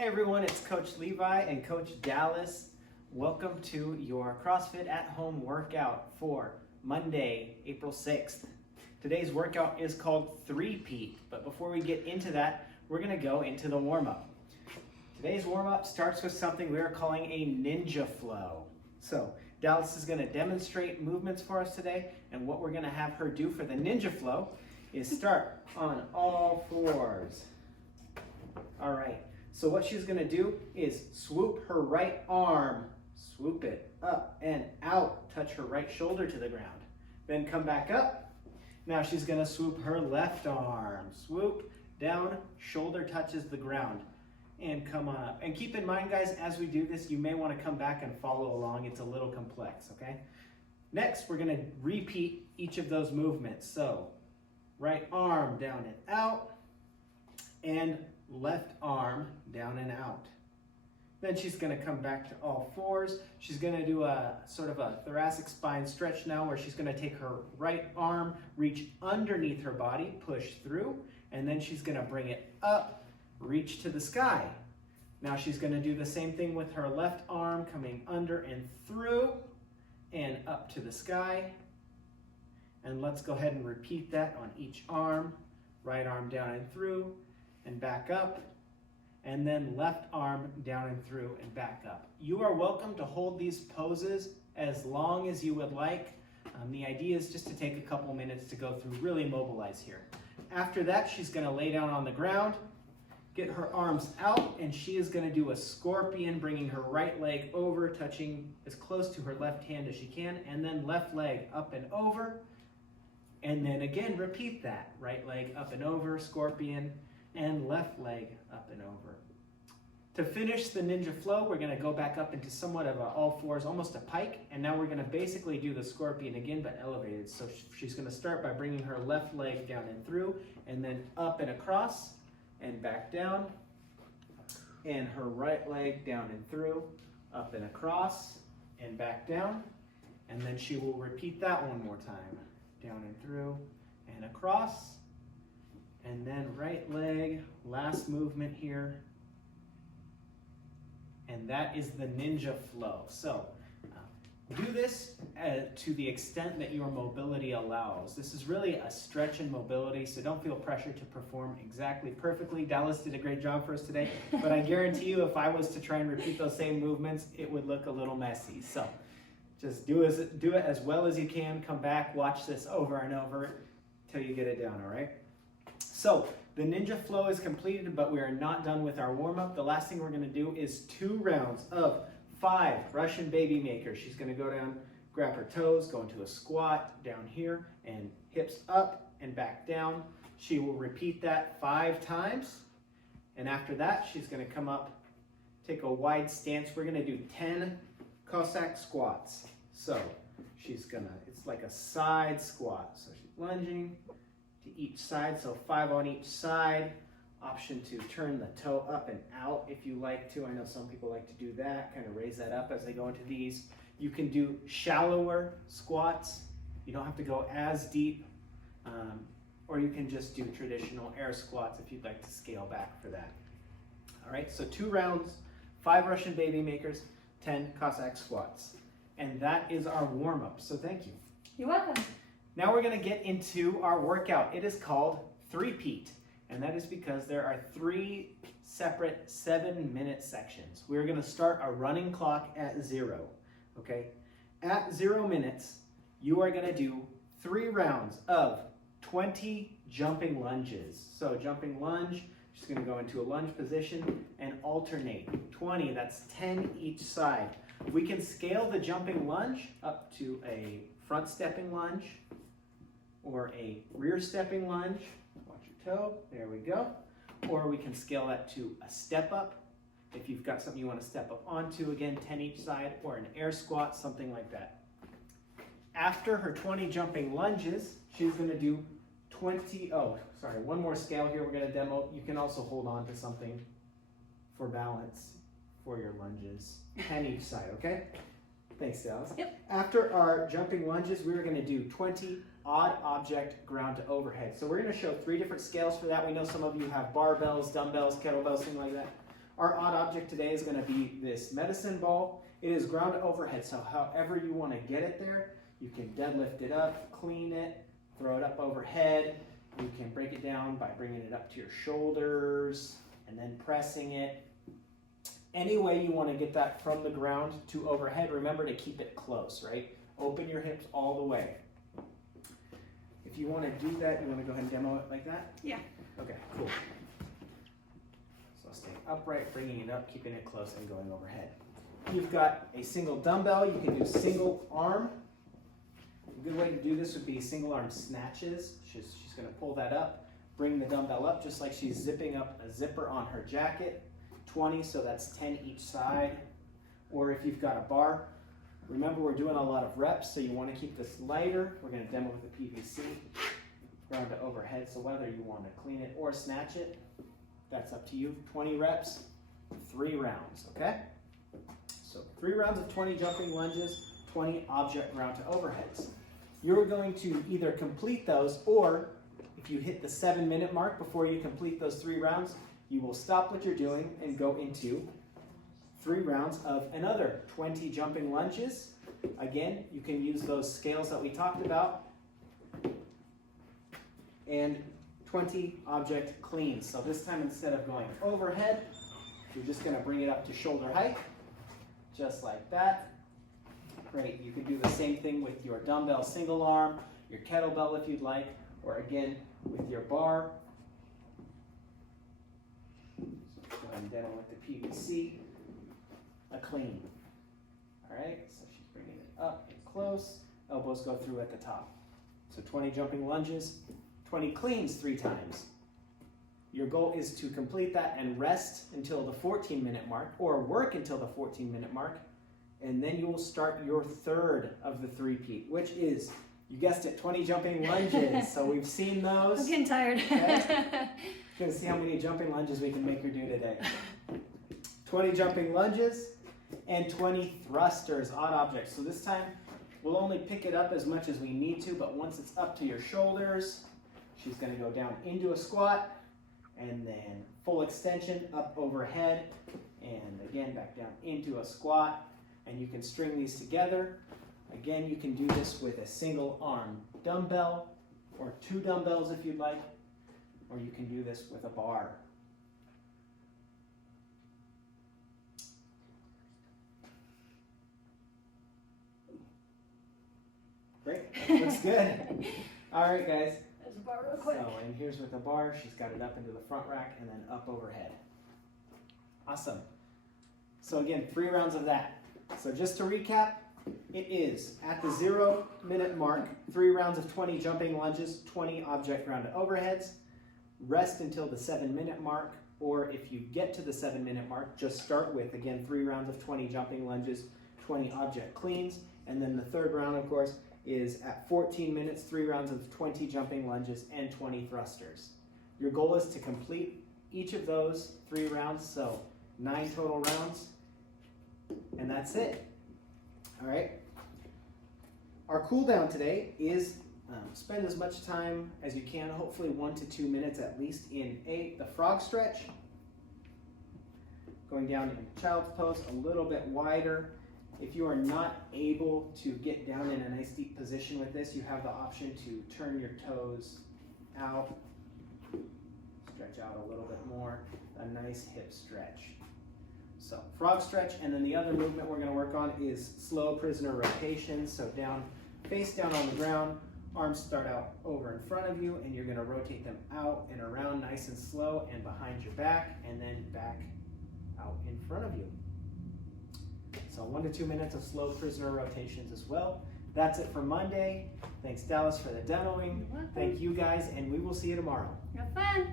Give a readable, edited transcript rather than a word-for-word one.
Hey everyone, it's Coach Levi and Coach Dallas. Welcome to your CrossFit at Home workout for Monday, April 6th. Today's workout is called 3 peat, but before we get into that, we're gonna go into the warm-up. Today's warm-up starts with something we are calling a ninja flow. So Dallas is gonna demonstrate movements for us today, and what we're gonna have her do for the ninja flow is start on all fours. All right. So what she's gonna do is swoop her right arm, swoop it up and out, touch her right shoulder to the ground. Then come back up. Now she's gonna swoop her left arm, swoop down, shoulder touches the ground, and come on up. And keep in mind, guys, as we do this, you may wanna come back and follow along. It's a little complex, okay? Next, we're gonna repeat each of those movements. So right arm down and out, and left arm down and out. Then she's gonna come back to all fours. She's gonna do a sort of a thoracic spine stretch now where she's gonna take her right arm, reach underneath her body, push through, and then she's gonna bring it up, reach to the sky. Now she's gonna do the same thing with her left arm, coming under and through, and up to the sky. And let's go ahead and repeat that on each arm. Right arm down and through, and back up, and then left arm down and through and back up. You are welcome to hold these poses as long as you would like. The idea is just to take a couple minutes to go through, really mobilize here. After that, she's gonna lay down on the ground, get her arms out, and she is gonna do a scorpion, bringing her right leg over, touching as close to her left hand as she can, and then left leg up and over, and then again, repeat that. Right leg up and over, scorpion, and left leg up and over. To finish the ninja flow, we're gonna go back up into somewhat of a all fours, almost a pike, and now we're gonna basically do the scorpion again, but elevated. So she's gonna start by bringing her left leg down and through, and then up and across, and back down, and her right leg down and through, up and across, and back down, and then she will repeat that one more time. Down and through, and across, and then right leg, last movement here. And that is the ninja flow. So do this to the extent that your mobility allows. This is really a stretch and mobility, so don't feel pressure to perform exactly perfectly. Dallas did a great job for us today, but I guarantee you if I was to try and repeat those same movements, it would look a little messy. So just do it as well as you can. Come back, watch this over and over till you get it down, all right? So the ninja flow is completed, but we are not done with our warm-up. The last thing we're gonna do is 2 rounds of 5 Russian baby makers. She's gonna go down, grab her toes, go into a squat down here, and hips up and back down. She will repeat that 5 times. And after that, she's gonna come up, take a wide stance. We're gonna do 10 cossack squats. So it's like a side squat. So she's lunging to each side, so 5 on each side. Option to turn the toe up and out if you like to. I know some people like to do that, kind of raise that up as they go into these. You can do shallower squats. You don't have to go as deep, or you can just do traditional air squats if you'd like to scale back for that. All right, so 2 rounds, 5 Russian baby makers, 10 cossack squats. And that is our warm-up, so thank you. You're welcome. Now we're gonna get into our workout. It is called 3 peat, and that is because there are 3 separate 7-minute sections. We're gonna start a running clock at 0, okay? At 0 minutes, you are gonna do 3 rounds of 20 jumping lunges. So jumping lunge, she's gonna go into a lunge position and alternate. 20, that's 10 each side. We can scale the jumping lunge up to a front stepping lunge or a rear stepping lunge. Watch your toe, there we go. Or we can scale that to a step up. If you've got something you want to step up onto, again, 10 each side, or an air squat, something like that. After her 20 jumping lunges, she's gonna do 20, one more scale here we're gonna demo. You can also hold on to something for balance for your lunges. 10 each side, okay? Thanks, Dallas. Yep. After our jumping lunges, we're gonna do 20 odd object ground to overhead. So we're gonna show 3 different scales for that. We know some of you have barbells, dumbbells, kettlebells, things like that. Our odd object today is going to be this medicine ball. It is ground overhead, so however you want to get it there, you can deadlift it up, clean it, throw it up overhead. You can break it down by bringing it up to your shoulders and then pressing it. Any way you want to get that from the ground to overhead, remember to keep it close, right? Open your hips all the way. If you want to do that, you want to go ahead and demo it like that? Yeah. Okay, cool. So staying upright, bringing it up, keeping it close, and going overhead. You've got a single dumbbell. You can do single arm. A good way to do this would be single arm snatches. She's going to pull that up, bring the dumbbell up just like she's zipping up a zipper on her jacket. 20, so that's 10 each side. Or if you've got a bar, remember we're doing a lot of reps, so you want to keep this lighter. We're going to demo with the PVC, ground to overhead, so whether you want to clean it or snatch it, that's up to you. 20 reps, 3 rounds, okay? So 3 rounds of 20 jumping lunges, 20 object ground to overheads. You're going to either complete those, or if you hit the 7-minute mark before you complete those 3 rounds, you will stop what you're doing and go into 3 rounds of another 20 jumping lunges. Again, you can use those scales that we talked about. And 20 object cleans. So this time, instead of going overhead, you're just going to bring it up to shoulder height, just like that. Great. You can do the same thing with your dumbbell single arm, your kettlebell if you'd like, or again with your bar. So go ahead and demo with the PVC. A clean. All right. So she's bringing it up and close. Elbows go through at the top. So 20 jumping lunges, 20 cleans 3 times. Your goal is to complete that and rest until the 14-minute mark, or work until the 14-minute mark, and then you will start your third of the 3-peat, which is, you guessed it, 20 jumping lunges. So we've seen those. I'm getting tired. Okay. Gonna see how many jumping lunges we can make her do today. 20 jumping lunges and 20 thrusters, odd objects. So this time, we'll only pick it up as much as we need to, but once it's up to your shoulders, she's gonna go down into a squat, and then full extension up overhead, and again back down into a squat, and you can string these together. Again, you can do this with a single arm dumbbell, or 2 dumbbells if you'd like, or you can do this with a bar. Great, looks good. All right, guys. There's a bar real quick. So, and here's with the bar. She's got it up into the front rack and then up overhead. Awesome. So again, 3 rounds of that. So just to recap, it is at the 0-minute mark, 3 rounds of 20 jumping lunges, 20 object ground to overheads. Rest until the 7-minute mark, or if you get to the 7-minute mark, just start with, again, 3 rounds of 20 jumping lunges, 20 object cleans, and then the 3rd round, of course, is at 14 minutes, 3 rounds of 20 jumping lunges and 20 thrusters. Your goal is to complete each of those 3 rounds, so 9 total rounds, and that's it. All right. Our cool down today is spend as much time as you can, hopefully 1 to 2 minutes at least, in the frog stretch. Going down in child's pose, a little bit wider. If you are not able to get down in a nice deep position with this, you have the option to turn your toes out, stretch out a little bit more, a nice hip stretch. So frog stretch, and then the other movement we're going to work on is slow prisoner rotation. So down, face down on the ground, arms start out over in front of you, and you're going to rotate them out and around nice and slow and behind your back, and then back out in front of you. So 1 to 2 minutes of slow prisoner rotations as well. That's it for Monday. Thanks, Dallas, for the demoing. Thank you guys, and we will see you tomorrow. Have fun.